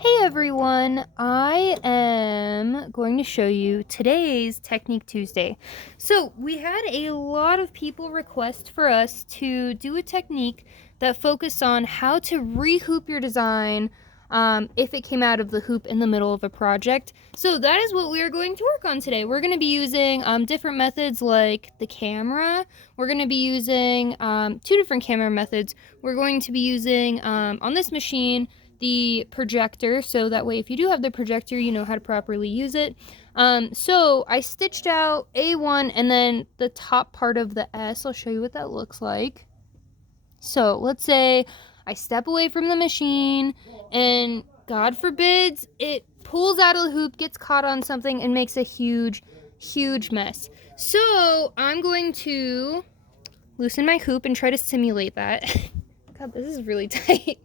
Hey everyone, I am going to show you today's Technique Tuesday. So we had a lot of people request for us to do a technique that focused on how to rehoop your design if it came out of the hoop in the middle of a project. So that is what we are going to work on today. We're going to be using different methods like the camera. We're going to be using two different camera methods. We're going to be using on this machine the projector, so that way if you do have the projector, you know how to properly use it. So I stitched out A1 and then the top part of the S. I'll show you what that looks like. So let's say I step away from the machine and God forbids it pulls out of the hoop, gets caught on something, and makes a huge mess. So I'm going to loosen my hoop and try to simulate that. God, this is really tight.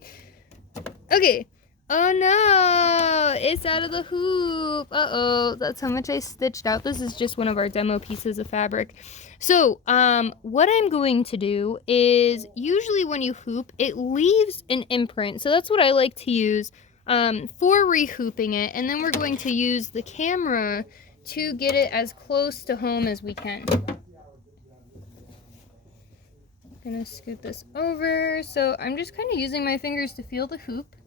Okay. Oh no, it's out of the hoop. Uh-oh, that's how much I stitched out. This is just one of our demo pieces of fabric. So, what I'm going to do is, usually when you hoop, it leaves an imprint. So that's what I like to use for rehooping it. And then we're going to use the camera to get it as close to home as we can. Gonna scoot this over. So I'm just kind of using my fingers to feel the hoop.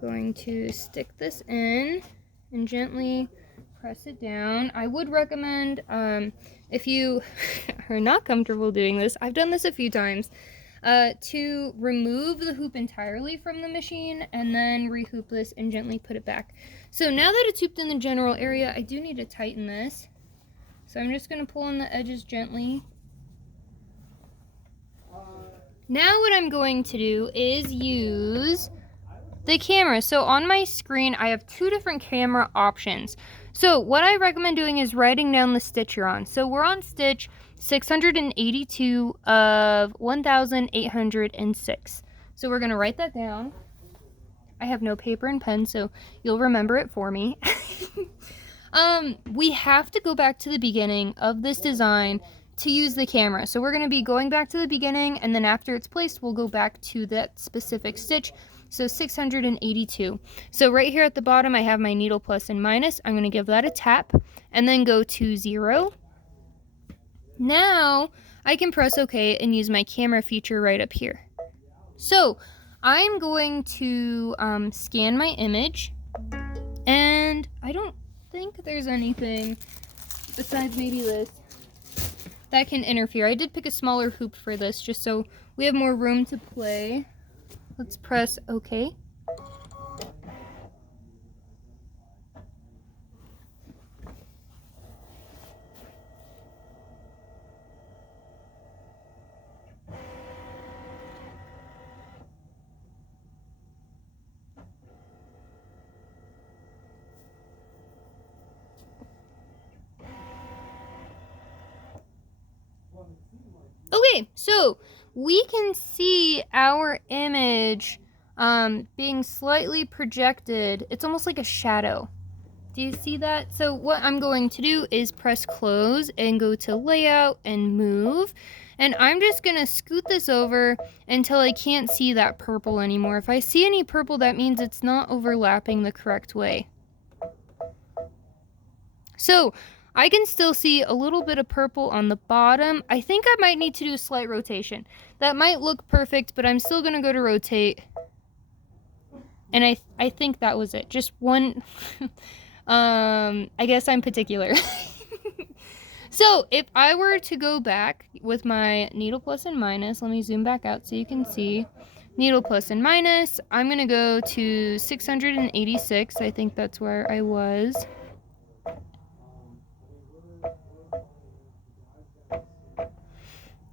Going to stick this in and gently press it down. I would recommend, if you are not comfortable doing this, I've done this a few times, to remove the hoop entirely from the machine and then rehoop this and gently put it back. So now that it's hooped in the general area, I do need to tighten this. So I'm just going to pull on the edges gently. Now what I'm going to do is use the camera. So on my screen, I have two different camera options. So what I recommend doing is writing down the stitch you're on. So we're on stitch 682 of 1806. So we're going to write that down. I have no paper and pen, so you'll remember it for me. We have to go back to the beginning of this design to use the camera. So we're going to be going back to the beginning, and then after it's placed, we'll go back to that specific stitch. So 682. So right here at the bottom, I have my needle plus and minus. I'm going to give that a tap and then go to 0. Now I can press OK and use my camera feature right up here. So I'm going to scan my image, and I don't think there's anything besides maybe this that can interfere. I did pick a smaller hoop for this just so we have more room to play. Let's press OK. Okay, so we can see our image being slightly projected. It's almost like a shadow. Do you see that? So what I'm going to do is press close and go to layout and move. And I'm just going to scoot this over until I can't see that purple anymore. If I see any purple, that means it's not overlapping the correct way. So I can still see a little bit of purple on the bottom. I think I might need to do a slight rotation. That might look perfect, but I'm still going to go to rotate. And I think that was it. Just one. I guess I'm particular. So if I were to go back with my needle plus and minus, let me zoom back out so you can see. Needle plus and minus, I'm going to go to 686. I think that's where I was.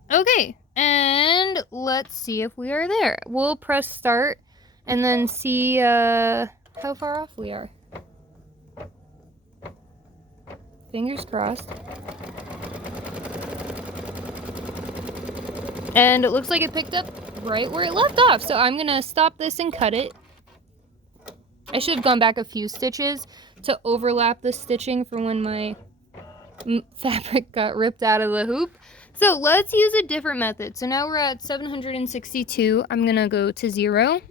Okay, and let's see if we are there. We'll press start and then see how far off we are. Fingers crossed. And it looks like it picked up right where it left off. So I'm going to stop this and cut it. I should have gone back a few stitches to overlap the stitching for when my fabric got ripped out of the hoop. So let's use a different method. So now we're at 762. I'm going to go to 0.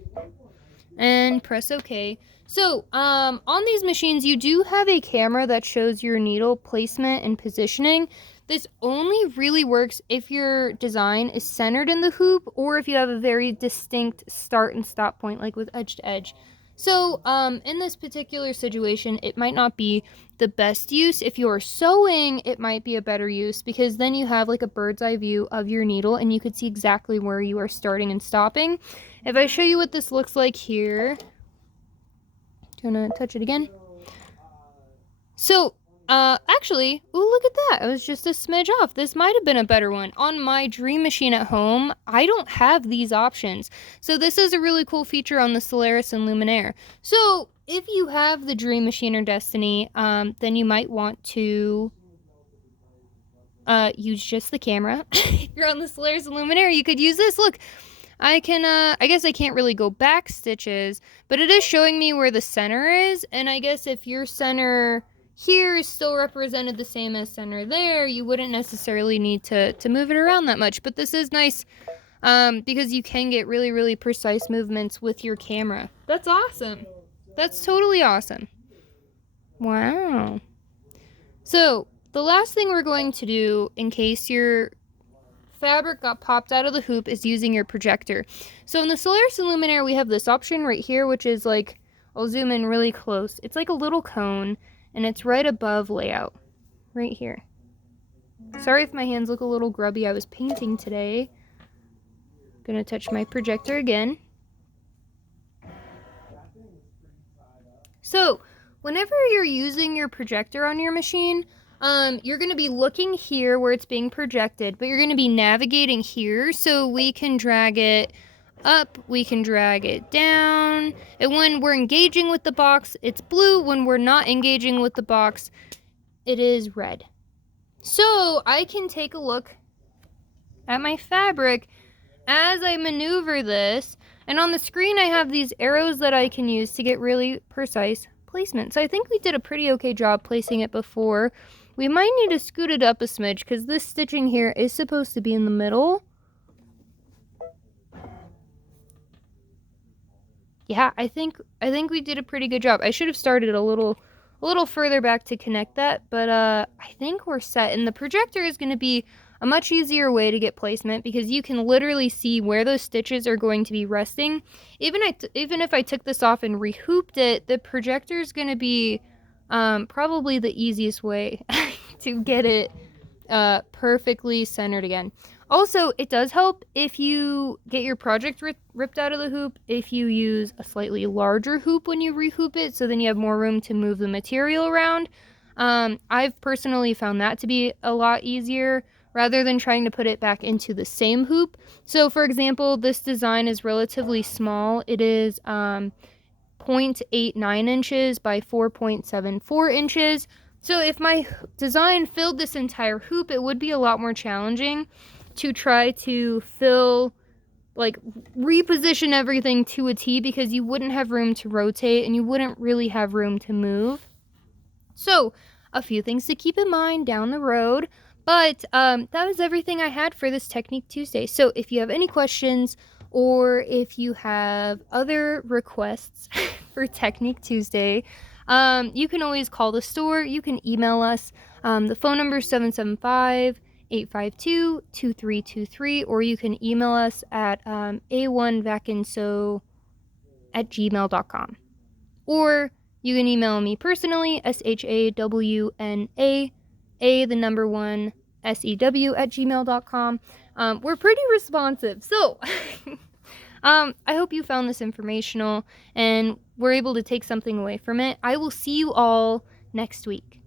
and press OK. So, on these machines, you do have a camera that shows your needle placement and positioning. This only really works if your design is centered in the hoop or if you have a very distinct start and stop point, like with edge to edge. So, in this particular situation, it might not be the best use. If you're sewing, it might be a better use because then you have like a bird's eye view of your needle and you could see exactly where you are starting and stopping. If I show you what this looks like here, do you want to touch it again? So, actually, ooh, look at that. I was just a smidge off. This might have been a better one. On my dream machine at home, I don't have these options. So this is a really cool feature on the Solaris and Luminaire. So if you have the dream machine or Destiny, then you might want to use just the camera. If you're on the Solaris and Luminaire, you could use this. Look, I can, I guess I can't really go back stitches, but it is showing me where the center is. And I guess if your center here is still represented the same as center there, you wouldn't necessarily need to move it around that much. But this is nice because you can get really, really precise movements with your camera. That's awesome. That's totally awesome. Wow. So the last thing we're going to do in case your fabric got popped out of the hoop is using your projector. So in the Solaris and Luminaire, we have this option right here, which is like, I'll zoom in really close. It's like a little cone, and it's right above layout, right here. Sorry if my hands look a little grubby. I was painting today. Gonna touch my projector again. So whenever you're using your projector on your machine, you're going to be looking here where it's being projected, but you're going to be navigating here, so we can drag it up, we can drag it down, and when we're engaging with the box, it's blue. When we're not engaging with the box, it is red. So I can take a look at my fabric as I maneuver this, and on the screen I have these arrows that I can use to get really precise placement. So I think we did a pretty okay job placing it before. We might need to scoot it up a smidge because this stitching here is supposed to be in the middle. Yeah, I think we did a pretty good job. I should have started a little further back to connect that, but I think we're set. And the projector is going to be a much easier way to get placement because you can literally see where those stitches are going to be resting. Even if I took this off and rehooped it, the projector is going to be probably the easiest way to get it perfectly centered again. Also, it does help if you get your project ripped out of the hoop if you use a slightly larger hoop when you rehoop it, so then you have more room to move the material around. I've personally found that to be a lot easier rather than trying to put it back into the same hoop. So for example, this design is relatively small. It is 0.89 inches by 4.74 inches. So if my design filled this entire hoop, it would be a lot more challenging to try to fill, like, reposition everything to a T because you wouldn't have room to rotate and you wouldn't really have room to move. So a few things to keep in mind down the road. But that was everything I had for this Technique Tuesday. So if you have any questions or if you have other requests for Technique Tuesday, you can always call the store. You can email us. The phone number is 775-852-2323, or you can email us at A1 Vac and Sew at gmail.com. Or you can email me personally, SHAWNA, the number 1, SEW at gmail.com. We're pretty responsive. So I hope you found this informational and were able to take something away from it. I will see you all next week.